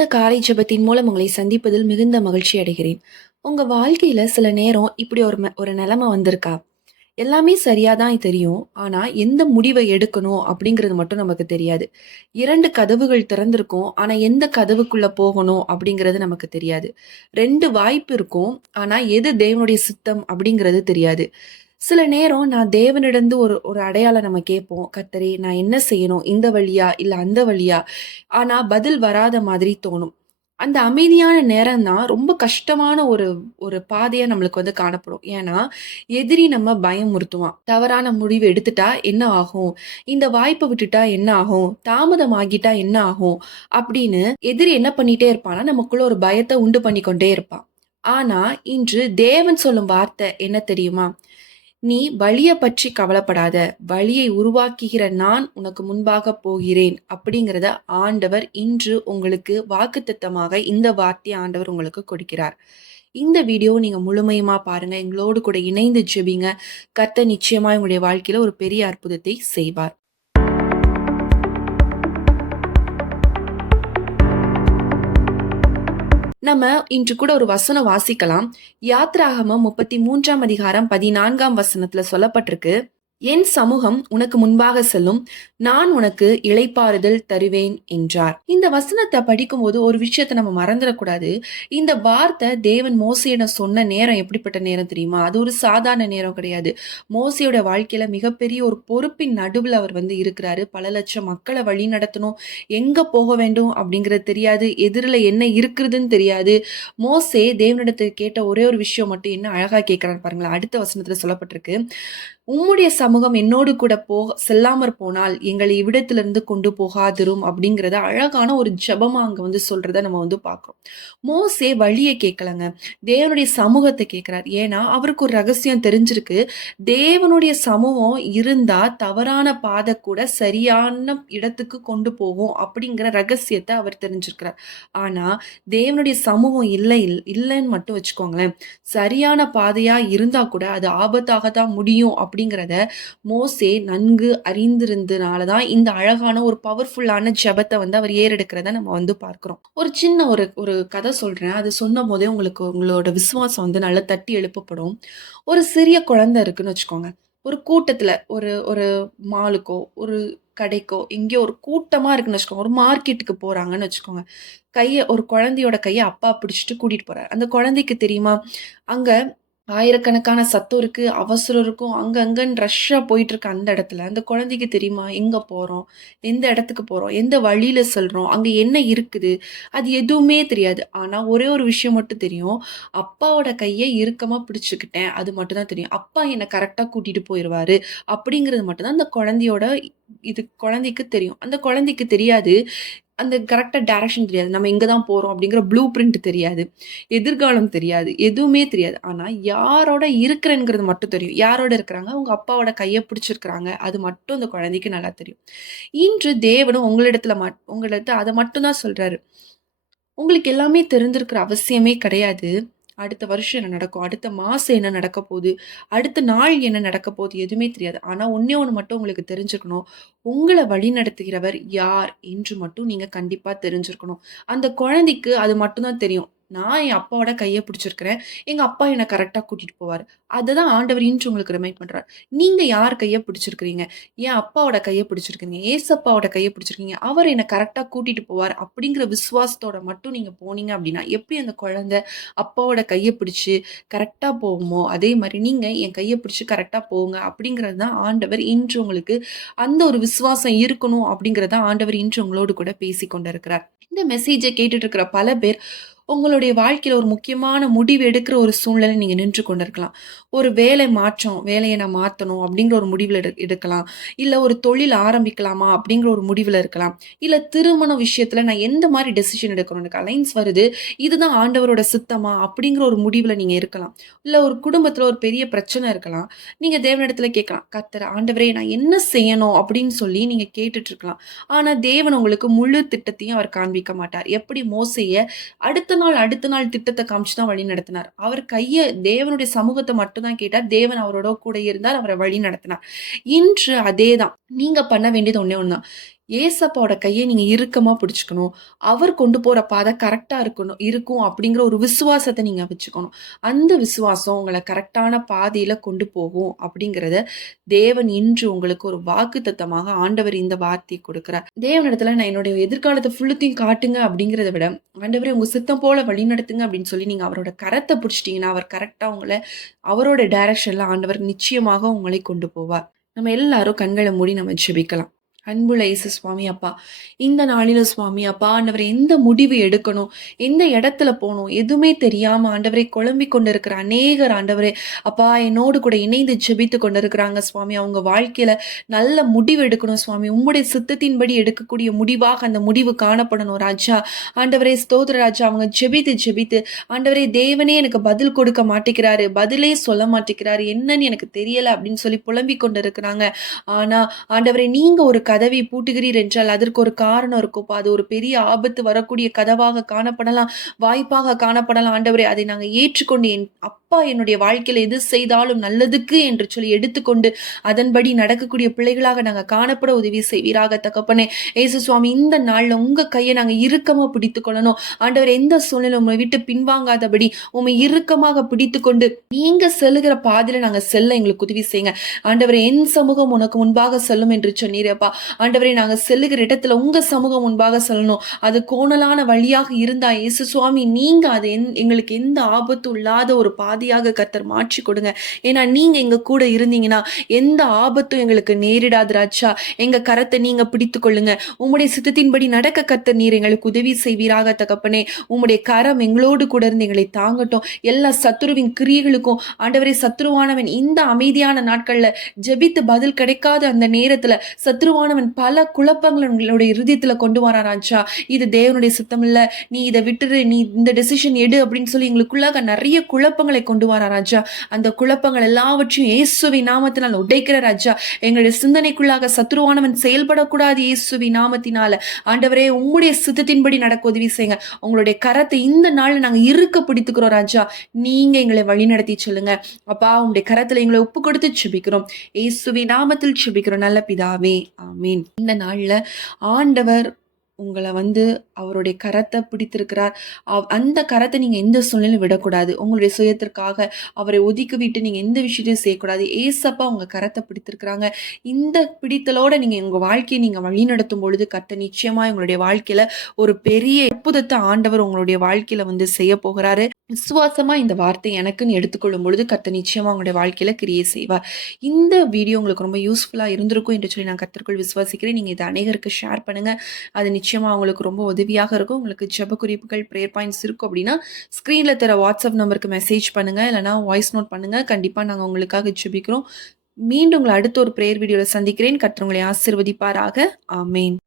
இந்த காலை ஜெபத்தின் மூலம் உங்களை சந்திப்பதில் மிகுந்த மகிழ்ச்சி அடைகிறேன். உங்க வாழ்க்கையில சில நேரம் இப்படி ஒரு நிலைமை வந்திருக்கா? எல்லாமே சரியா தான் தெரியும். ஆனா, எந்த முடிவை எடுக்கணும் அப்படிங்கிறது மட்டும் நமக்கு தெரியாது. 2 கதவுகள் திறந்திருக்கும். ஆனா, எந்த கதவுக்குள்ள போகணும் அப்படிங்கிறது நமக்கு தெரியாது. 2 வாய்ப்பு இருக்கும். ஆனா, எது தேவனுடைய சித்தம் அப்படிங்கிறது தெரியாது. சில நேரம் நான் தேவனிடந்து ஒரு ஒரு அடையாளம் நம்ம கேட்போம். கர்த்தரே நான் என்ன செய்யணும்? இந்த வழியா? இல்ல அந்த வழியா? ஆனா பதில் வராத மாதிரி தோணும். அந்த அமைதியான நேரம் தான் ரொம்ப கஷ்டமான ஒரு ஒரு பாதையா நம்மளுக்கு காணப்படும். ஏன்னா, எதிரி நம்ம பயமுறுத்துவான். தவறான முடிவு எடுத்துட்டா என்ன ஆகும்? இந்த வாய்ப்ப விட்டுட்டா என்ன ஆகும்? தாமதம் ஆகிட்டா என்ன ஆகும்? அப்படின்னு எதிரி என்ன பண்ணிட்டே இருப்பான்னா, நமக்குள்ள ஒரு பயத்த உண்டு பண்ணிக்கொண்டே இருப்பான். ஆனா, இன்று தேவன் சொல்லும் வார்த்தை என்ன தெரியுமா? "நீ வழிய பற்றி கவலைப்படாத. வழியை உருவாக்குகிற நான் உனக்கு முன்பாக போகிறேன்." அப்படிங்கிறத ஆண்டவர் இன்று உங்களுக்கு வாக்குத்தத்தமாக இந்த வார்த்தைய ஆண்டவர் உங்களுக்கு கொடுக்கிறார். இந்த வீடியோ நீங்க முழுமையுமா பாருங்க. எங்களோடு கூட இணைந்து ஜெபிங்க. கர்த்தர் நிச்சயமா உங்களுடைய வாழ்க்கையில ஒரு பெரிய அற்புதத்தை செய்வார். நம்ம இன்று கூட ஒரு வசனம் வாசிக்கலாம். யாத்ராகமம் 33ஆம் அதிகாரம் 14ஆம் வசனத்துல சொல்லப்பட்டிருக்கு. என் சமூகம் உனக்கு முன்பாக செல்லும். நான் உனக்கு இளைப்பாறுதல் தருவேன் என்றார். இந்த வசனத்த படிக்கும்போது ஒரு விஷயத்த நம்ம மறந்துடக்கூடாது. இந்த வார்த்தை தேவன் மோசேயிடம் சொன்ன நேரம் எப்படிப்பட்ட நேரம் தெரியுமா? அது ஒரு சாதாரண நேரம் கிடையாது. மோசேயோட வாழ்க்கையில மிகப்பெரிய ஒரு பொறுப்பின் நடுவுல அவர் இருக்கிறாரு. பல லட்சம் மக்கள வழிநடத்தணும். எங்க போக வேண்டும் அப்படிங்கிறது தெரியாது. எதிரில என்ன இருக்குதுன்னு தெரியாது. மோசே தேவனிடத்தில் கேட்ட ஒரே ஒரு விஷயம் மட்டும் என்ன அழகா கேட்கிறார் பாருங்களேன். அடுத்த வசனத்துல சொல்லப்பட்டிருக்கு. உம்முடைய சமூகம் என்னோடு கூட செல்லாமற் போனால் எங்களை இவ்விடத்திலிருந்து கொண்டு போகாதிரும் அப்படிங்கிறத அழகான ஒரு ஜெபமா அங்க சொல்றத நம்ம பார்க்கிறோம். மோசே வழிய கேட்கலங்க. தேவனுடைய சமூகத்த கேட்கிறார். ஏன்னா, அவருக்கு ஒரு ரகசியம் தெரிஞ்சிருக்கு. தேவனுடைய சமூகம் இருந்தா தவறான பாதை கூட சரியான இடத்துக்கு கொண்டு போகும் அப்படிங்கிற ரகசியத்த அவர் தெரிஞ்சிருக்கிறார். ஆனா, தேவனுடைய சமூகம் இல்லன்னு மட்டும் வச்சுக்கோங்களேன். சரியான பாதையா இருந்தா கூட அது ஆபத்தாக தான் முடியும் அப்படிங்கிறத மோசே நன்கு அறிந்திருந்தனால தான் இந்த அழகான ஒரு பவர்ஃபுல்லான ஜெபத்த அவர் ஏறெடுக்கிறத நம்ம பார்க்கிறோம். ஒரு சின்ன ஒரு ஒரு கதை சொல்றேன். அது சொன்னபோதே உங்களுக்கு உங்களோட விசுவாசம் நல்லா தட்டி எழுப்பப்படும். ஒரு சிறிய குழந்தை இருக்குன்னு வச்சுக்கோங்க. ஒரு கூட்டத்துல ஒரு ஒரு மாலுக்கோ, ஒரு கடைக்கோ, எங்கேயோ ஒரு கூட்டமா இருக்குன்னு வச்சுக்கோங்க. ஒரு மார்க்கெட்டுக்கு போறாங்கன்னு வச்சுக்கோங்க. ஒரு குழந்தையோட கைய அப்பா பிடிச்சுட்டு கூட்டிட்டு போறாரு. அந்த குழந்தைக்கு தெரியுமா? அங்க ஆயிரக்கணக்கான சத்தம் இருக்கு, அவசரம் இருக்கும். அங்க அங்கன்னு ரஷ்ஷா போயிட்டுருக்க அந்த இடத்துல, அந்த குழந்தைக்கு தெரியுமா? எங்க போறோம்? எந்த இடத்துக்கு போறோம்? எந்த வழியில செல்றோம்? அங்க என்ன இருக்குது? அது எதுவுமே தெரியாது. ஆனா, ஒரே ஒரு விஷயம் மட்டும் தெரியும். அப்பாவோட கைய இறுக்கமா பிடிச்சுக்கிட்டேன். அது மட்டும் தான் தெரியும். அப்பா என்ன கரெக்ட்டா கூட்டிட்டு போயிருவாரு. அப்படிங்கிறது மட்டும் தான் அந்த குழந்தையோட குழந்தைக்கு தெரியும். அந்த குழந்தைக்கு தெரியாது. அந்த கரெக்ட்டா டைரக்ஷன் தெரியாது. நம்ம எங்க தான் போறோம் அப்படிங்கிற ப்ளூ பிரிண்ட் தெரியாது. எதிர்காலம் தெரியாது. எதுவுமே தெரியாது. ஆனா யாரோட இருக்கிறேன்ங்கிறது மட்டும் தெரியும். யாரோட இருக்கிறாங்க? உங்க அப்பாவோட கைய பிடிச்சிருக்கிறாங்க. அது மட்டும் அந்த குழந்தைக்கு நல்லா தெரியும். இன்று தேவனும் உங்களிடத்துல அத மட்டும் தான் சொல்றாரு. உங்களுக்கு எல்லாமே தெரிந்திருக்கிற அவசியமே கிடையாது. அடுத்த வருஷம் என்ன நடக்கும்? அடுத்த மாசம் என்ன நடக்க போது? அடுத்த நாள் என்ன நடக்க போது? எதுவுமே தெரியாது. ஆனா ஒண்ணே ஒண்ணு மட்டும் உங்களுக்கு தெரிஞ்சிருக்கணும். உங்கள வழிநடத்துகிறவர் யார் என்று மட்டும் நீங்க கண்டிப்பா தெரிஞ்சிருக்கணும். அந்த குழந்தைக்கு அது மட்டும் தான் தெரியும். நான் என் அப்பாவோட கைய பிடிச்சிருக்கிறேன். எங்க அப்பா என்ன கரெக்ட்டா கூட்டிட்டு போவாரு. அததான் ஆண்டவர் இன்று உங்களுக்கு ரிமைண்ட் பண்றார். நீங்க யார் கைய பிடிச்சிருக்கிறீங்க? என் அப்பாவோட கைய பிடிச்சிருக்கீங்க. ஏசப்பாவோட கைய பிடிச்சிருக்கீங்க. அவர் என்ன கரெக்ட்டா கூட்டிட்டு போவார். அப்படிங்கிற விசுவாசத்தோட மட்டும் நீங்க போனீங்க அப்படின்னா, எப்படி அந்த குழந்தை அப்பாவோட கைய பிடிச்சு கரெக்ட்டா போகுமோ, அதே மாரி நீங்க என் கைய பிடிச்சு கரெக்ட்டா போங்க அப்படிங்கிறது தான் ஆண்டவர் இன்று உங்களுக்கு அந்த ஒரு விசுவாசம் இருக்கணும் அப்படிங்கிறத ஆண்டவர் இன்று உங்களோடு கூட பேசிக் கொண்டிருக்கிறார். இந்த மெசேஜ கேட்டுட்டு இருக்கிற பல பேர் உங்களுடைய வாழ்க்கையில ஒரு முக்கியமான முடிவு எடுக்கிற ஒரு சூழ்நிலை நீங்க நின்று கொண்டிருக்கலாம். ஒரு வேலை மாற்றம், வேலைய நான் மாத்தணும் அப்படிங்கிற ஒரு முடிவுல எடுக்கலாம். இல்ல ஒரு தொழில் ஆரம்பிக்கலாமா அப்படிங்கிற ஒரு முடிவுல இருக்கலாம். இல்ல திருமண விஷயத்துல நான் எந்த மாரி டெசிஷன் எடுக்கணும்? எனக்கு அலைன்ஸ் வருது. இதுதான் ஆண்டவரோட சித்தமா? அப்படிங்கிற ஒரு முடிவுல நீங்க இருக்கலாம். இல்ல ஒரு குடும்பத்துல ஒரு பெரிய பிரச்சனை இருக்கலாம். நீங்க தேவனிடத்துல கேட்கலாம். கர்த்தர் ஆண்டவரே நான் என்ன செய்யணும்? அப்படின்னு சொல்லி நீங்க கேட்டுட்டு இருக்கலாம். ஆனா தேவன் உங்களுக்கு முழு திட்டத்தையும் அவர் காண்பிக்க மாட்டார். எப்படி மோசேய அடுத்த நாள் திட்டத்த காமிச்சு தான் வழி நடத்தினார். அவர் தேவனுடைய சமூகத்த மட்டும் தான் கேட்டார். தேவன் அவரோட கூட இருந்தார். அவர வழி நடத்தினார். இன்று அதேதான். நீங்க பண்ண வேண்டியது ஒண்ணே ஒண்ணு தான். ஏசப்பாவோட கைய நீங்க இறுக்கமா பிடிச்சுக்கணும். அவர் கொண்டு போற பாதை கரெக்ட்டா இருக்கும் அப்படிங்கிற ஒரு விசுவாசத்த நீங்க வச்சுக்கணும். அந்த விசுவாசம் உங்கள கரெக்ட்டான பாதையில கொண்டு போகும் அப்படிங்கிறத தேவன் இன்று உங்களுக்கு ஒரு வாக்குத்தத்தமாக ஆண்டவர் இந்த வார்த்தைய கொடுக்கிறார். தேவனிடத்துல நான் என்னுடைய எதிர்காலத்த ஃபுல்லுத்தையும் காட்டுங்க அப்படிங்கிறத விட, ஆண்டவரே உங்க சித்தம் போல வழிநடத்துங்க அப்படின்னு சொல்லி நீங்க அவரோட கரத்த பிடிச்சிட்டீங்கன்னா, அவர் கரெக்ட்டா உங்கள அவரோட டைரக்ஷன்ல ஆண்டவர் நிச்சயமாக உங்களை கொண்டு போவார். நம்ம எல்லாரும் கண்கள மூடி நம்ம ஜெபிக்கலாம். அன்புள்ள இயேசு சுவாமி அப்பா, இந்த நாளிலும் சுவாமி அப்பா, ஆண்டவரே எந்த முடிவு எடுக்கணும், எந்த இடத்துல போணும், எதுவுமே தெரியாம ஆண்டவரே குழம்பிக் கொண்டிருக்கிற அநேகர் ஆண்டவரே, அப்பா என்னோடு கூட இணைந்து ஜெபித்துக் கொண்டிருக்கிறாங்க சுவாமி. அவங்க வாழ்க்கையில நல்ல முடிவு எடுக்கணும் சுவாமி. உம்முடைய சித்தத்தின்படி எடுக்கக்கூடிய முடிவாக அந்த முடிவு காணப்படணும் ராஜா. ஆண்டவரே ஸ்தோத்திர ராஜா. அவங்க ஜெபித்து ஜெபித்து ஆண்டவரே தேவனே எனக்கு பதில் கொடுக்க மாட்டேங்கிறாரு, பதிலே சொல்ல மாட்டேங்கிறாரு, என்னன்னு எனக்கு தெரியல அப்படின்னு சொல்லி புலம்பிக் கொண்டிருக்கிறாங்க. ஆனா ஆண்டவரே நீங்க ஒரு கதவை பூட்டுகிறீர் என்றால் அதற்கு ஒரு காரணம் இருக்கும்ப்பா. அது ஒரு பெரிய ஆபத்து வரக்கூடிய கதவாக காணப்படலாம், வாய்ப்பாக காணப்படலாம். ஆண்டவரே அதை நாங்க ஏற்றுக்கொண்டு என் அப்பா என்னுடைய வாழ்க்கையில எது செய்தாலும் நல்லதுக்கு என்று சொல்லி எடுத்துக்கொண்டு அதன்படி நடக்கக்கூடிய பிள்ளைகளாக நாங்க காணப்பட உதவி செய்வீராக தகப்பனே. இயேசு சுவாமி இந்த நாள்ல உங்க கையை நாங்க இறுக்கமா பிடித்துக் கொள்ளணும். ஆண்டவர் எந்த சூழ்நிலை உம்மை விட்டு பின்வாங்காதபடி உம்மை இறுக்கமாக பிடித்துக்கொண்டு நீங்க செல்லுகிற பாதையில நாங்க செல்ல எங்களுக்கு உதவி செய்யுங்க. ஆண்டவரே என் சமூகம் உனக்கு முன்பாக செல்லும் என்று சொன்னீரப்பா. ஆண்டவரே நாங்க செல்லுகிற இடத்துல உங்க சமூகம் முன்பாக செல்லணும். அது கோணலான வழியாக இருந்தா இயேசு சுவாமி நீங்க அது எங்களுக்கு எந்த ஆபத்தும் இல்லாத ஒரு பாதையாக கர்த்தர் மாற்றி கொடுங்க. ஏன்னா நீங்க எங்க கூட இருந்தீங்கன்னா எந்த ஆபத்தும் எங்களுக்கு நேரிடாது ராஜா. எங்க கரத்தை நீங்க பிடித்துக் கொள்ளுங்க. உம்முடைய சித்தத்தின்படி நடக்க கர்த்தர் நீர் எங்களுக்கு உதவி செய்வீராக தகப்பனே. உம்முடைய கரம் எங்களோடு கூட இருந்து எங்களை தாங்கட்டும். எல்லா சத்துருவின் கிரியைகளுக்கும் ஆண்டவரே சத்துருவானவன் இந்த அமைதியான நாட்கள்ல ஜெபித்து பதில் கிடைக்காத அந்த நேரத்துல சத்துருவானவன் பல குழப்பங்கள் உங்களுடைய இருதயத்துல கொண்டு வரான் ராஜா. இது தேவனுடைய சித்தம் இல்ல, நீ இதை விட்டுரு, நீ இந்த டெசிஷன் எடு அப்படின்னு சொல்லி எங்களுக்குள்ளாக நிறைய குழப்பங்களை கொண்டு வரான் ராஜா. அந்த குழப்பங்கள் எல்லாவற்றையும் இயேசுவின் நாமத்தினால் உடைக்கிற ராஜா. எங்களுடைய சிந்தனைக்குள்ளாக சத்துருவானவன் செயல்படக்கூடாது இயேசுவின் நாமத்தினால. ஆண்டவரே உம்முடைய சித்தத்தின்படி நடக்க உதவி செய்யுங்க. உங்களுடைய கரத்தை இந்த நாள்ல நாங்க இருக்க பிடித்துக்கிறோம் ராஜா. நீங்க எங்களை வழிநடத்தி சொல்லுங்க அப்பா. உங்களுடைய கரத்துல எங்களை ஒப்பு கொடுத்து செபிக்கிறோம். இயேசுவின் நாமத்தில் செபிக்கிறோம் நல்ல பிதாவே, ஆமென். இந்த நாள்ல ஆண்டவர் உங்கள அவருடைய கரத்த பிடித்திருக்கிறார். அந்த கரத்த நீங்க எந்த சூழ்நிலையிலும் விடக்கூடாது. உங்களுடைய சுயத்திற்காக அவரை ஒதுக்கிவிட்டு நீங்க எந்த விஷயத்தையும் செய்யக்கூடாது. ஏசப்பா உங்க கரத்த பிடித்திருக்கிறாங்க. இந்த பிடித்தலோட நீங்க உங்க வாழ்க்கையை நீங்க வழிநடத்தும் பொழுது கர்த்தர் நிச்சயமா உங்களுடைய வாழ்க்கையில ஒரு பெரிய அற்புதத்தை ஆண்டவர் உங்களுடைய வாழ்க்கையில செய்ய போகிறாரு. விசுவாசமா இந்த வார்த்தை எனக்குன்னு எடுத்துக்கொள்ளும் பொழுது கர்த்தர் நிச்சயமா உங்களுடைய வாழ்க்கையில கிரியை செய்வார். இந்த வீடியோ உங்களுக்கு ரொம்ப யூஸ்ஃபுல்லா இருந்திருக்கும் என்று சொல்லி நான் கர்த்தருக்குள் விசுவாசிக்கிறேன். நீங்க இதை அநேகருக்கு ஷேர் பண்ணுங்க. அது நிச்சயமா உங்களுக்கு ரொம்ப உதவியாக இருக்கும். உங்களுக்கு ஜெப குறிப்புகள், பிரேயர் பாயிண்ட்ஸ் இருக்கும் அப்படின்னா ஸ்க்ரீன்ல தர வாட்ஸ்அப் நம்பருக்கு மெசேஜ் பண்ணுங்க, இல்லைனா வாய்ஸ் நோட் பண்ணுங்க. கண்டிப்பா நாங்க உங்களுக்காக ஜெபிக்கிறோம். மீண்டும் உங்களை அடுத்த ஒரு பிரேயர் வீடியோல சந்திக்கிறேன். கர்த்தர் உங்களை ஆசீர்வதிப்பாராக. ஆமென்.